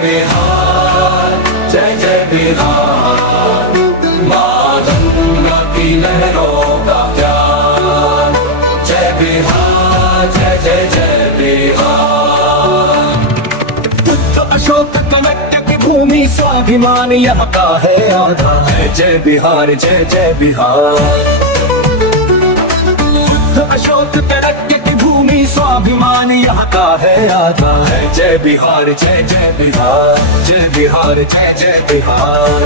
बिहार, जय जय बिहार, माँ गंगा की लहरों का प्यार। जय बिहार, जय जय जय बिहार। बुद्ध अशोक कनक की भूमि स्वाभिमान यहाँ का है आधा। जय बिहार, जय जय बिहार। अशोक कनक की भूमि स्वाभिमान यहाँ का है आधा है। जय बिहार, जय जय बिहार, जय बिहार, जय जय बिहार।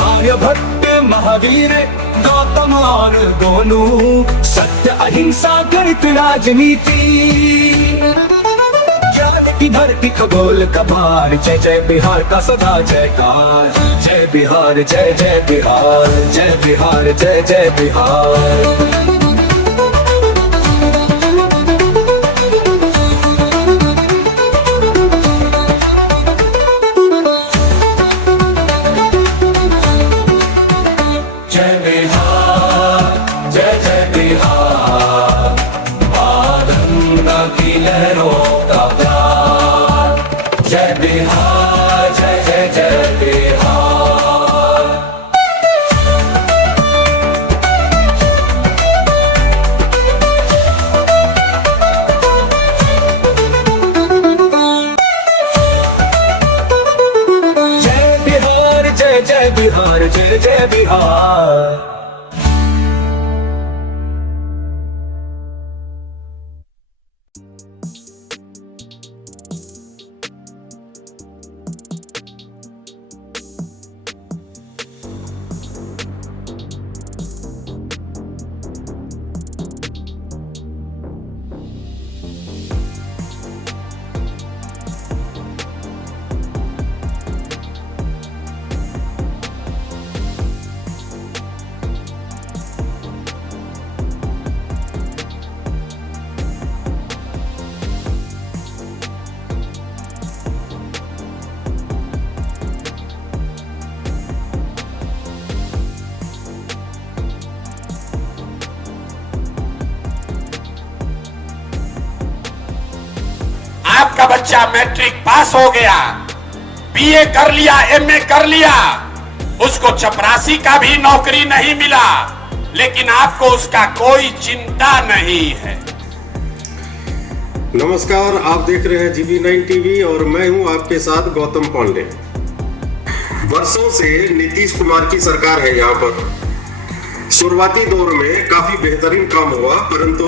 आर्यभट्ट महावीर गौतम और गोनू, सत्य अहिंसा गणित राजनीति, ज्ञान की धरती खगोल कपार। जय जय बिहार का सदा जयकार। जय बिहार, जय जय बिहार, जय बिहार, जय जय बिहार। जय बिहार, जय जय जय बिहार। जय बिहार, जय जय बिहार, जय जय बिहार। आपका बच्चा मैट्रिक पास हो गया, बीए कर लिया, एमए कर लिया, उसको चपरासी का भी नौकरी नहीं मिला, लेकिन आपको उसका कोई चिंता नहीं है। नमस्कार, आप देख रहे हैं GB9 टीवी और मैं हूं आपके साथ गौतम पांडे। वर्षों से नीतीश कुमार की सरकार है यहाँ पर। शुरुआती दौर में काफी बेहतरीन काम हुआ, परंतु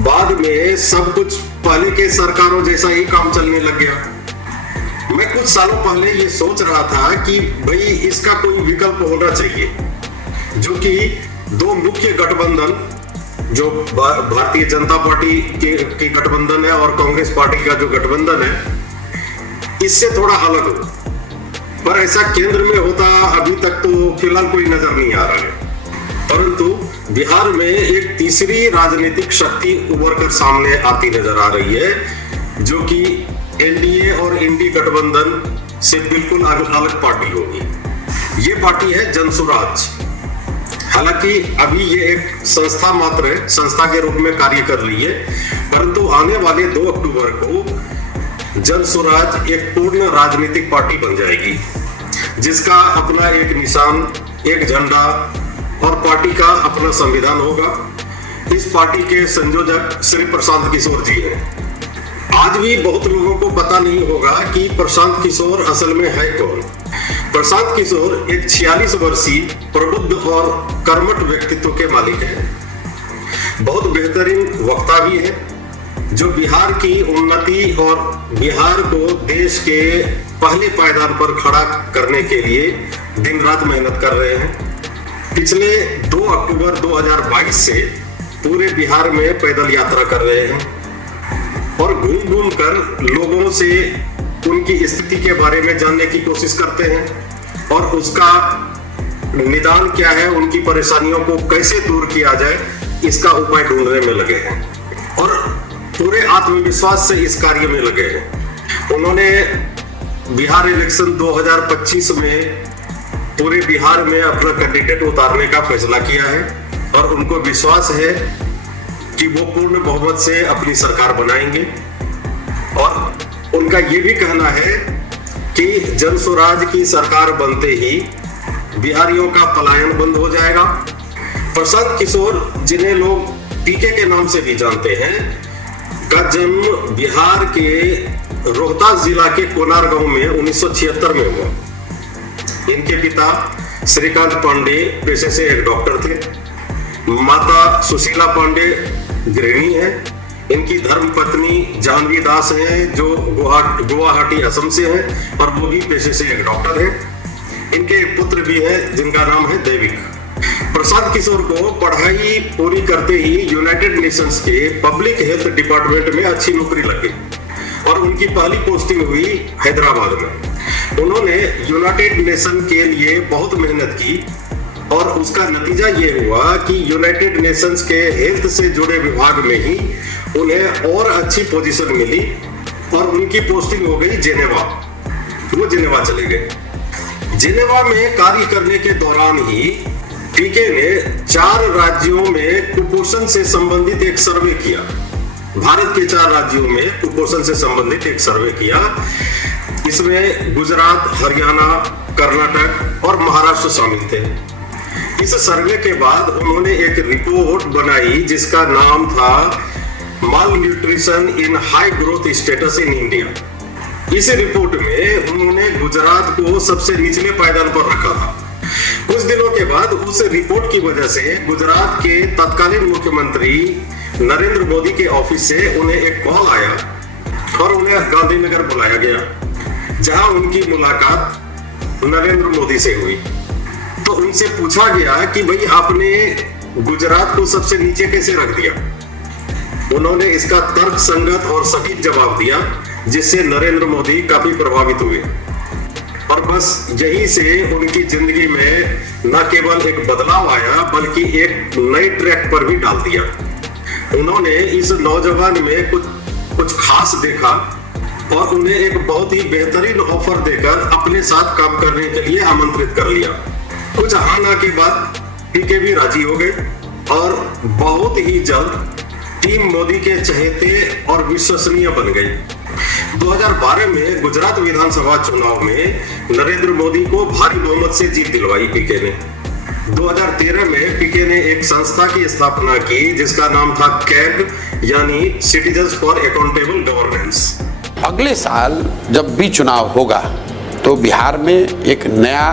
बाद में सब कुछ पहले के सरकारों जैसा ही काम चलने लग गया। मैं कुछ सालों पहले ये सोच रहा था कि भाई इसका कोई विकल्प होना चाहिए, जो कि दो मुख्य गठबंधन, जो भारतीय जनता पार्टी के गठबंधन है और कांग्रेस पार्टी का जो गठबंधन है, इससे थोड़ा अलग हो। पर ऐसा केंद्र में होता अभी तक तो फिलहाल कोई नजर नहीं आ रहा है। परंतु बिहार में एक तीसरी राजनीतिक शक्ति उभर कर सामने आती नजर आ रही है, जो कि एनडीए और इंडी गठबंधन से बिल्कुल अलग पार्टी होगी। ये पार्टी है जनसुराज। हालांकि अभी ये एक संस्था मात्र है, संस्था के रूप में कार्य कर रही है, परंतु आने वाले 2 अक्टूबर को जनसुराज एक पूर्ण राजनीतिक पार्टी बन जाएगी, जिसका अपना एक निशान, एक झंडा और पार्टी का अपना संविधान होगा। इस पार्टी के संयोजक श्री प्रशांत किशोर जी हैं। आज भी बहुत लोगों को पता नहीं होगा कि प्रशांत किशोर असल में है कौन। प्रशांत किशोर एक 46 वर्षीय प्रबुद्ध और कर्मठ व्यक्तित्व के मालिक हैं। बहुत बेहतरीन वक्ता भी है, जो बिहार की उन्नति और बिहार को देश के पहले पायदान पर खड़ा करने के लिए दिन रात मेहनत कर रहे हैं। पिछले 2 अक्टूबर 2022 से पूरे बिहार में पैदल यात्रा कर रहे हैं और घूम घूम कर लोगों से उनकी स्थिति के बारे में जानने की कोशिश करते हैं और उसका निदान क्या है, उनकी परेशानियों को कैसे दूर किया जाए, इसका उपाय ढूंढने में लगे हैं और पूरे आत्मविश्वास से इस कार्य में लगे हैं। उन्होंने बिहार इलेक्शन 2025 में पूरे बिहार में अपना कैंडिडेट उतारने का फैसला किया है और उनको विश्वास है कि वो पूर्ण बहुमत से अपनी सरकार बनाएंगे और उनका ये भी कहना है कि जन स्वराज की सरकार बनते ही बिहारियों का पलायन बंद हो जाएगा। प्रशांत किशोर, जिन्हें लोग पीके के नाम से भी जानते हैं, का जन्म बिहार के रोहतास जिला के कोनार गांव में 1976 में हुआ। इनके पिता श्रीकांत पांडे पेशे से एक डॉक्टर थे। माता सुशीला पांडे गृहिणी है। इनकी धर्म पत्नी जानवी दास है, जो गुवाहाटी असम से हैं और वो भी पेशे से एक डॉक्टर है। इनके एक पुत्र भी है जिनका नाम है देविक। प्रशांत किशोर को पढ़ाई पूरी करते ही यूनाइटेड नेशंस के पब्लिक हेल्थ डिपार्टमेंट में अच्छी नौकरी लग गई और उनकी पहली पोस्टिंग हुई हैदराबाद में। उन्होंने यूनाइटेड नेशन के लिए बहुत मेहनत की और उसका नतीजा ये हुआ कि यूनाइटेड नेशंस के हेल्थ से जुड़े विभाग में ही उन्हें और अच्छी पोजीशन मिली और उनकी पोस्टिंग हो गई जेनेवा। वो जेनेवा चले गए। जेनेवा में कार्य करने के दौरान ही पीके ने 4 राज्यों में कुपोषण से संबंधित एक सर्वे किया। भारत के 4 राज्यों में कुपोषण से संबंधित एक सर्वे किया। इसमें गुजरात, हरियाणा, कर्नाटक और महाराष्ट्र शामिल थे। इस सर्वे के बाद उन्होंने एक रिपोर्ट बनाई जिसका नाम था malnutrition in high growth states in India. इस रिपोर्ट में उन्होंने गुजरात को सबसे निचले पायदान पर रखा था। कुछ दिनों के बाद उस रिपोर्ट की वजह से गुजरात के तत्कालीन मुख्यमंत्री नरेंद्र मोदी के ऑफिस से उन्हें एक कॉल आया और उन्हें गांधीनगर बुलाया गया, जहां उनकी मुलाकात नरेंद्र मोदी से हुई। तो उनसे पूछा गया कि भाई आपने गुजरात को सबसे नीचे कैसे रख दिया। उन्होंने इसका तर्क संगत और सटीक जवाब दिया, जिससे नरेंद्र मोदी काफी प्रभावित हुए और बस यहीं से उनकी जिंदगी में न केवल एक बदलाव आया बल्कि एक नई ट्रैक पर भी डाल दिया। उन्होंने इस नौजवान में कुछ खास देखा और उन्हें एक बहुत ही बेहतरीन ऑफर देकर अपने साथ काम करने के लिए आमंत्रित कर लिया। कुछ हाँ ना के बाद पीके भी राजी हो गए और बहुत ही जल्द टीम मोदी के चहेते और विश्वसनीय बन गई। 2012 में गुजरात विधानसभा चुनाव में नरेंद्र मोदी को भारी बहुमत से जीत दिलवाई पीके ने। 2013 में पीके ने एक संस्था की स्थापना की जिसका नाम था कैग, यानी सिटीजन्स फॉर अकाउंटेबल गवर्नेंस। अगले साल जब भी चुनाव होगा तो बिहार में एक नया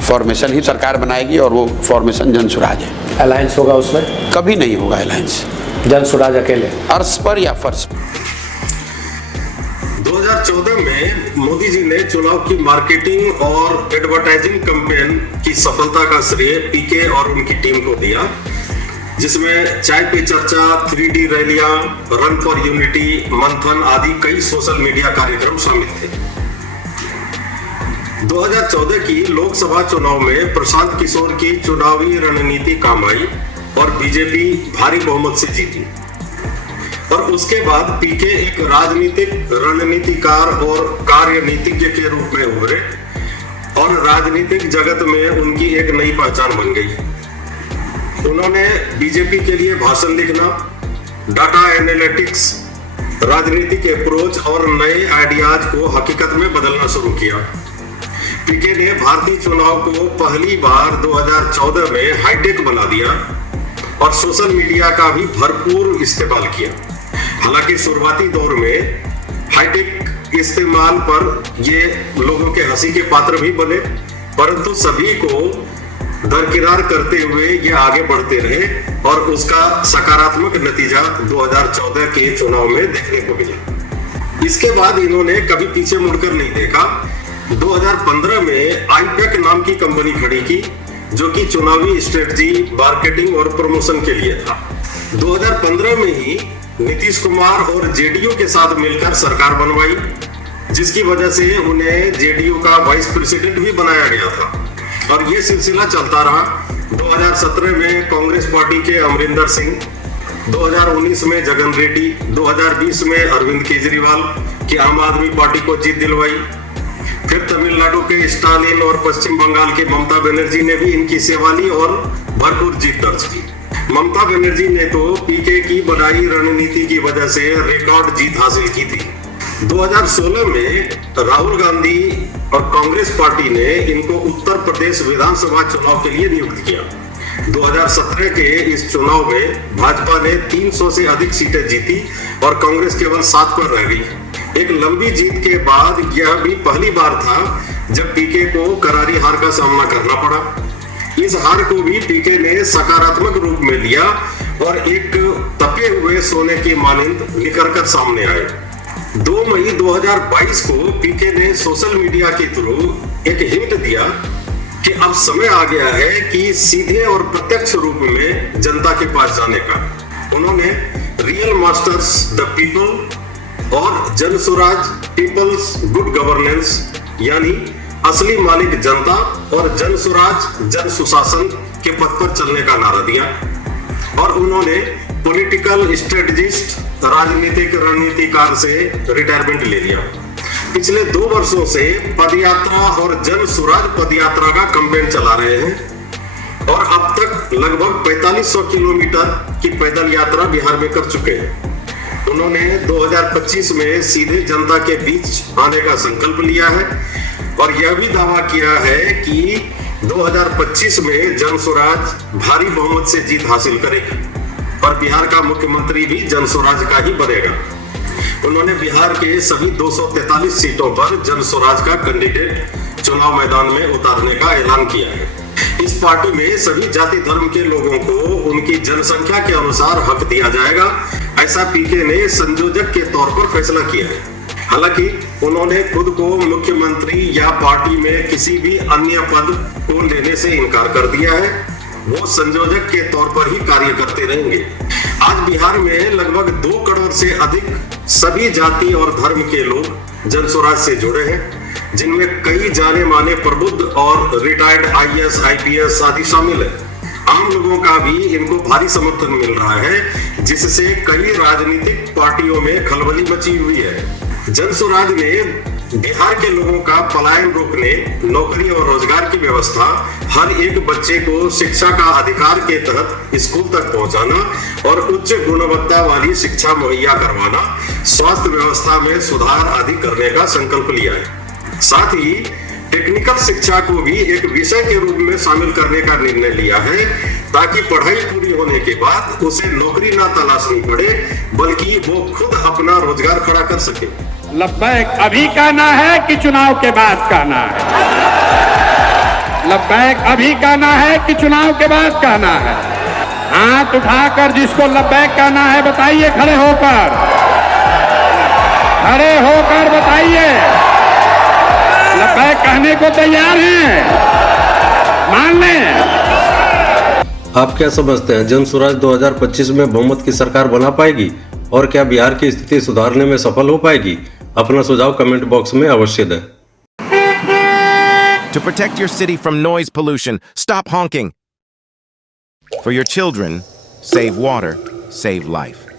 फॉर्मेशन ही सरकार बनाएगी और वो फॉर्मेशन जन स्वराज है। अलायंस होगा उसमें? कभी नहीं होगा अलायंस। जन स्वराज अकेले अर्श पर या फर्श पर। 2014 में मोदी जी ने चुनाव की मार्केटिंग और एडवर्टाइजिंग कैंपेन की सफलता का श्रेय पीके और उनकी टीम को दिया, जिसमें चाय पे चर्चा, 3D रैलियां, रन फॉर यूनिटी, मंथन आदि कई सोशल मीडिया कार्यक्रम शामिल थे। 2014 की लोकसभा चुनाव में प्रशांत किशोर की चुनावी रणनीति काम आई और बीजेपी भारी बहुमत से जीती और उसके बाद पीके एक राजनीतिक रणनीतिकार और कार्यनीतिज्ञ के रूप में उभरे और राजनीतिक जगत में उनकी एक नई पहचान बन गई। उन्होंने बीजेपी के लिए भाषण लिखना, डाटा एनालिटिक्स, राजनीतिक अप्रोच और नए आइडियाज को हकीकत में बदलना शुरू किया। पीके ने भारतीय चुनाव को पहली बार 2014 में हाईटेक बना दिया और सोशल मीडिया का भी भरपूर इस्तेमाल किया। हालांकि शुरुआती दौर में हाईटेक इस्तेमाल पर ये लोगों के हंसी के पात्र भी बने, परंतु सभी को दरकिनार करते हुए ये आगे बढ़ते रहे और उसका सकारात्मक नतीजा 2014 के चुनाव में देखने को मिला। इसके बाद इन्होंने कभी पीछे मुड़कर नहीं देखा। 2015 में आईपैक नाम की कंपनी खड़ी की, जो कि चुनावी स्ट्रेटजी, मार्केटिंग और प्रमोशन के लिए था। 2015 में ही नीतीश कुमार और जेडीयू के साथ मिलकर सरकार बनवाई, जिसकी वजह से उन्हें जेडीयू का वाइस प्रेसिडेंट भी बनाया गया था और ये सिलसिला चलता रहा। 2017 में कांग्रेस पार्टी के अमरिंदर सिंह, 2019 में जगन रेड्डी, 2020 में अरविंद केजरीवाल की आम आदमी पार्टी को जीत दिलवाई। फिर तमिलनाडु के स्टालिन और पश्चिम बंगाल की ममता बनर्जी ने भी इनकी सेवा ली और भरपूर जीत दर्ज की। ममता बनर्जी ने तो पीके की बनाई रणनीति की वजह से रिकॉर्ड जीत हासिल की थी। 2016 में राहुल गांधी और कांग्रेस पार्टी ने इनको उत्तर प्रदेश विधानसभा चुनाव के लिए नियुक्त किया। 2017 के इस चुनाव में भाजपा ने 300 से अधिक सीटें जीती और कांग्रेस केवल 7 पर रह गई। एक लंबी जीत के बाद यह भी पहली बार था जब पीके को करारी हार का सामना करना पड़ा। इस हार को भी पीके ने सकारात्मक रूप में लिया और एक तपे हुए सोने की मानिंद निकल कर सामने आए। 2 मई 2022 को पीके ने सोशल मीडिया के थ्रू एक हिंट दिया कि अब समय आ गया है कि सीधे और प्रत्यक्ष रूप में जनता के पास जाने का। उन्होंने रियल मास्टर्स द पीपल और जन स्वराज पीपल्स गुड गवर्नेंस यानी असली मालिक जनता और जन स्वराज जन सुशासन के पथ पर चलने का नारा दिया। और उन्होंने पॉलिटिकल स्ट्रेटजिस्ट राजनीतिक रणनीतिकार से रिटायरमेंट ले लिया। पिछले 2 वर्षों से पदयात्रा और जन स्वराज पदयात्रा का कैंपेन चला रहे हैं और अब तक लगभग 4500 किलोमीटर की पैदल यात्रा बिहार में कर चुके हैं। उन्होंने 2025 में सीधे जनता के बीच आने का संकल्प लिया है और यह भी दावा किया है कि 2025 में जन स्वराज भारी बहुमत से जीत हासिल करेगी और बिहार का मुख्यमंत्री भी जन स्वराज का ही बनेगा। उन्होंने बिहार के सभी 243 सीटों पर जन स्वराज का कैंडिडेट चुनाव मैदान में उतारने का ऐलान किया है। इस पार्टी में सभी जाति धर्म के लोगों को उनकी जनसंख्या के अनुसार हक दिया जाएगा, ऐसा पीके ने संयोजक के तौर पर फैसला किया है। हालांकि उन्होंने खुद को मुख्यमंत्री या पार्टी में किसी भी अन्य पद को लेने से इनकार कर दिया है। वो संयोजक के तौर पर ही कार्य करते रहेंगे। आज बिहार में लगभग 2 करोड़ से अधिक सभी जाति और धर्म के लोग जन स्वराज से जुड़े हैं, जिनमें कई जाने माने प्रबुद्ध और रिटायर्ड IAS, IPS आदि शामिल है। आम लोगों का भी इनको भारी समर्थन मिल रहा है, जिससे कई राजनीतिक पार्टियों में खलबली मची हुई है। जन स्वराज ने बिहार के लोगों का पलायन रोकने, नौकरी और रोजगार की व्यवस्था, हर एक बच्चे को शिक्षा का अधिकार के तहत स्कूल तक पहुंचाना और उच्च गुणवत्ता वाली शिक्षा मुहैया करवाना, स्वास्थ्य व्यवस्था में सुधार आदि करने का संकल्प लिया है। साथ ही टेक्निकल शिक्षा को भी एक विषय के रूप में शामिल करने का निर्णय लिया है, ताकि पढ़ाई पूरी होने के बाद उसे नौकरी ना तलाशनी पड़े, बल्कि वो खुद अपना रोजगार खड़ा कर सके। लब्बैक अभी कहना है कि चुनाव के बाद कहना है? लब्बैक अभी कहना है कि चुनाव के बाद कहना है? हाथ उठाकर जिसको लब्बैक कहना है बताइए, खड़े होकर बताइए। लब्बैक कहने को तैयार हैं? मान लें। आप क्या समझते हैं, जन स्वराज 2025 में बहुमत की सरकार बना पाएगी और क्या बिहार की स्थिति सुधारने में सफल हो पाएगी? अपना सुझाव कमेंट बॉक्स में अवश्य दें। To protect your city from noise pollution, stop honking. For your children, save water, save life.